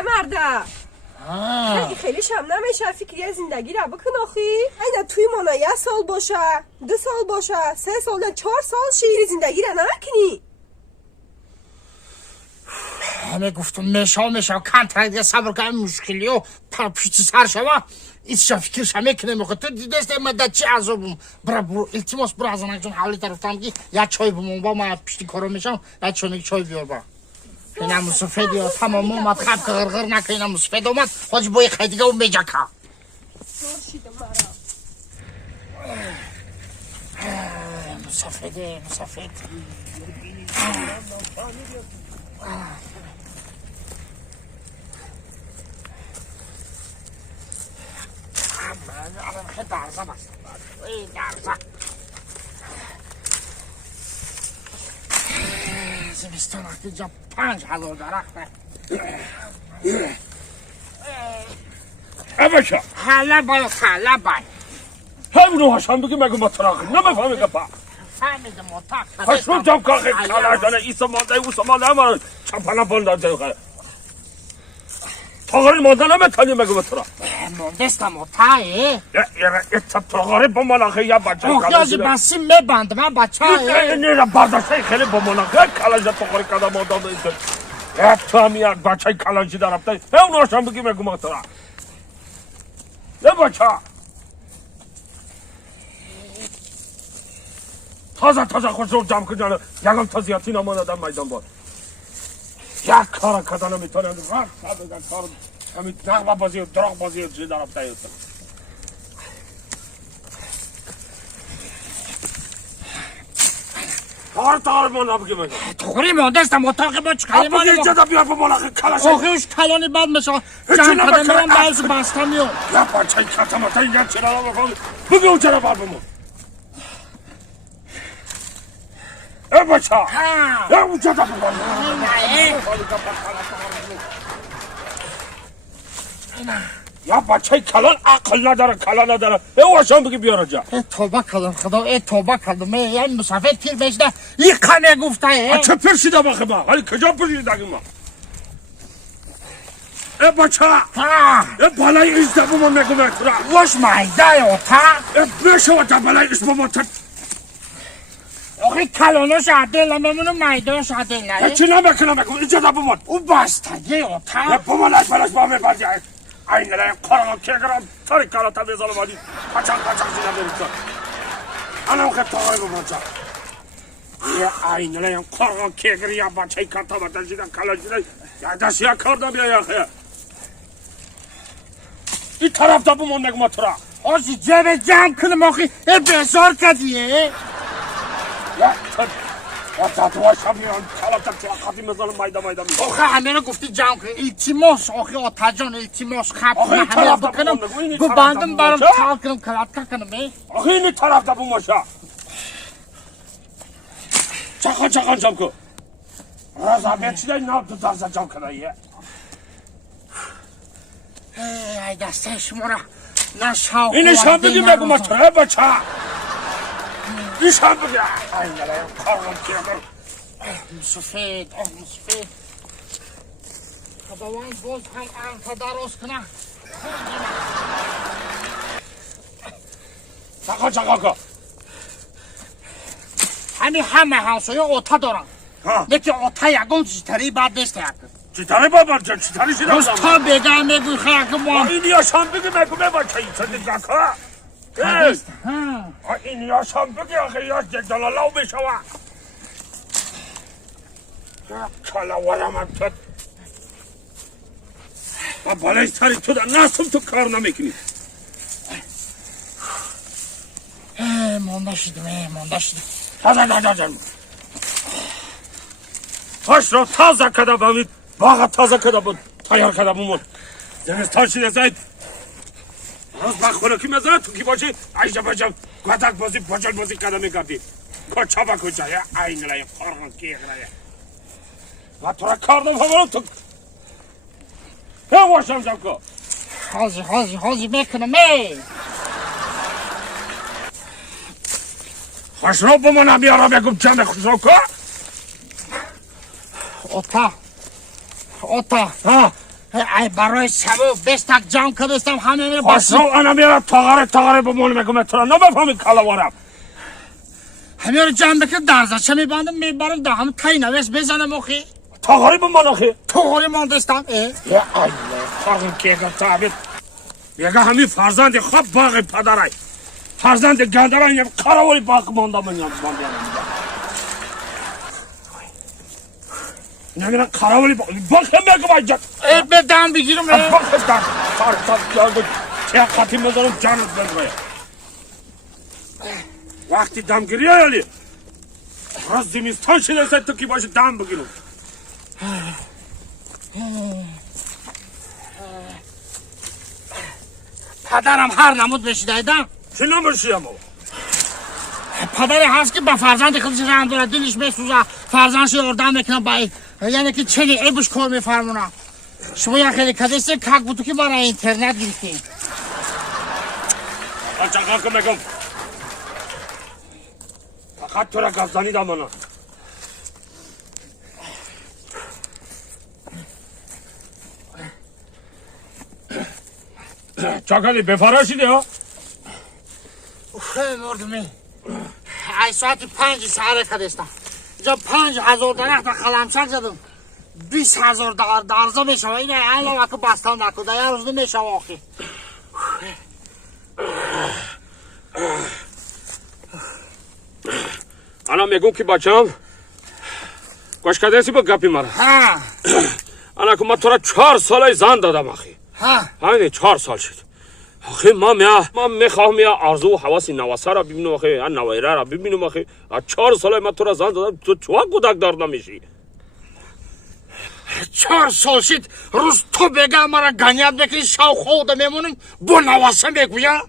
مرده خیلی شم نمیشه فکری زندگی را بکن آخی اینا توی مانا 1 سال باشه 2 سال باشه 3 سال 4 سال شیری زندگی را نکنی همه گفتم میشه کنترکت صبر کنم مشکلی و پشتی سر شما ایچ فکرش همه کنه موقع تو دیدست مدت چی عذابم برو التماس برو از جون حوالی طرفتم که یا چای بمون با ما پشتی کارو میشم یا چونه چای بیار با اینا مسافدی ها تمام اومد خب که غرغر نکه اینا مسافد اومد خواهد بای خیدیگه و میجا که مسافد خیلی درزم است این درزم زمستان وقتی جا 5000 درخته ابشا حالا باید همونو هاشم بگی مگه مطرقه نمفهمی که با فهمیدم مطرق هاشم جام که خیلی کلاشانه ایسا مانده اوسا مانده همه چپنه بلده خیلی تاغری مانده نمیتونی مگه مطرق ماندست مطرقه ایتا تاغری با مناخه یا بچه مخیازی بسی میبند من بچه نیره برداشته خیلی با مناخه کلاشه تاغری کده مانده میده تو همیان بچه کلاشی در رفته همونو هاشم بگی مگه مطرق نه بچه تازه خوش رو جمع کنجانه یکم تازیاتی نمانده میدان باد یک کار کده نمیتونه رفت بگن کار همین نغمه بازی و دراغ بازی و جی در رفته ایتن تاغر ما نبگی مگه تاغری ماندست مطرقه با چکلی بگی اینجا دا بیار با ملاخی کلاشه آخیش کلانی بد میشه جمع کده میرم بعض بسته میام یا بچه کتا متا اینجا چرا بفهمی بگی اون چرا بر بمون ای بچه ای اونجا دا بمون یا بچه کلان عقل نداره ای واشان بگی بیاره جا ای توبه کردم خدا ای توبه کردم این مسافر پیر بشده این قمه گفته چه پیر شده باخه ما حالی کجا پیر شده ما ای بچه ای بالای ایش دا بمون نگو مرتره واش مایده یا تا ای بشو دا بالای ایش بمون تا آخی کلاناش عدل نمیمونه مایداش عدل نه چی نمکنم اینجا دا بمون او بستگی یا تا ای بمونش بلش با میبردی این نلایم قرآن که گرم تاری کالا تا بیزال مادی پچان زیده بریدن انا خیلی تاقای بمونچا این نلایم قرآن که گری یا بچه کتا بطن زیده کالا زیده یک دست یک کار نبیا یا خیلی این طرف دا بمون نگم ترا آجی جبه جمع کنم آخی ای بزار کدیه یا تاتواش همیان کالا تا خطی مزال مایده میده آخه همه رو گفتی جمع کنی التماس آخی آتا جان التماس خب آخه این همه طرف دا بکنم بمون گو بندم برام کار کنم کلات کنم آخه این طرف دا بمونشا چخان جمع کن رازا بیت چی داری نام تو تازه جمع کنه یه ای دسته شما را نشاو اینشان بگی بگو ما تو بچه اینشان بگی این نلایم کارم که مسافد خداوند باز هم انت دراز کنه چخان کن همه همسایه آتا دارن لیکن آتا یکم چیتری بد نیست چی تاری بابا جان چی تاری شده روز تا بگم میگوی خیلی که ما این یاشان بگی بگو بچه این چه دیگه این یاشان بگی آخه یاش یک دلالاو بشوه کلا ورم هم تد و بالای سری تو در نستم تو کار نمیکنی مانده شدم تازه هاش را تازه کده بمید باقا تازه کده بود تیار کده بمون زمستان شده زید روز با خورکی مزاره تو کی باشی ایجا بجم گوزک بازی بجل بازی کده میکردی کچا با کچا یا این لایه خوران کی اگرایه و تو را کار نفهمونم تو واشم جم که حاضی میکنم خوش رو بمانم بیارا بگم جمع خوش رو که آتا ها ای برای سبو 20 تک جمع کردستم همه میره باشو انا میرم تاغره بمونه میگم تو را نمیفهمی کلاوارم همه رو جمع بکن درزا چه میبندم میبرم دا همه تایی نویس بزنم اخی تاغره بمان آخی توغوری ماندستم یا الله خواهیم که اگه تابید یگه همی فرزند خواب باقی پدرای فرزند گندرای یم کراوری باقی مانده من یم نمیرم کراوری باقی میگم ایجاد ای به دم بگیرم باقی دن تا یاده چه خطی میذارم جانت بزرگه وقتی دمگیری هایالی راست زمینستان شده سید تو کی باشه دم بگیرم پدرم هر نمود بشیدایدم چی نمشیم او؟ پدری هست که با فرزند خودش رحم داره دلش میسوزه فرزندش اردم میکنه با یعنی که چنی عیبش کار میفرمونه شما یا خیلی کدسته کک بودو که برای اینترنت گرفتیم چقدر که میگم فقط تو را گفزانی دامانا چاکلی بفراشیده ها؟ خیلی مردمی ای ساعتی 5 سهره کدستم اینجا 5,000 درخت خلمشک زدم 20,000 درزا میشه اینه علاوه که بستان نکده یه روز نمیشه آخی انا میگم که بچم گوش کدیسی با گپی مرا ها انا که من تو را 4 ساله زن دادم آخی ها همینه 4 سال شد آخی من میخواهم یا آرزو و حواسی نواسه را ببینم آخی یا نوایره را ببینم آخی 4 ساله من تو را زن دادم تو چوان کودک دار نمیشی 4 سال شد روز تو بگه مرا گنیت بکنی شاو خود میمونم با نواسه بگویا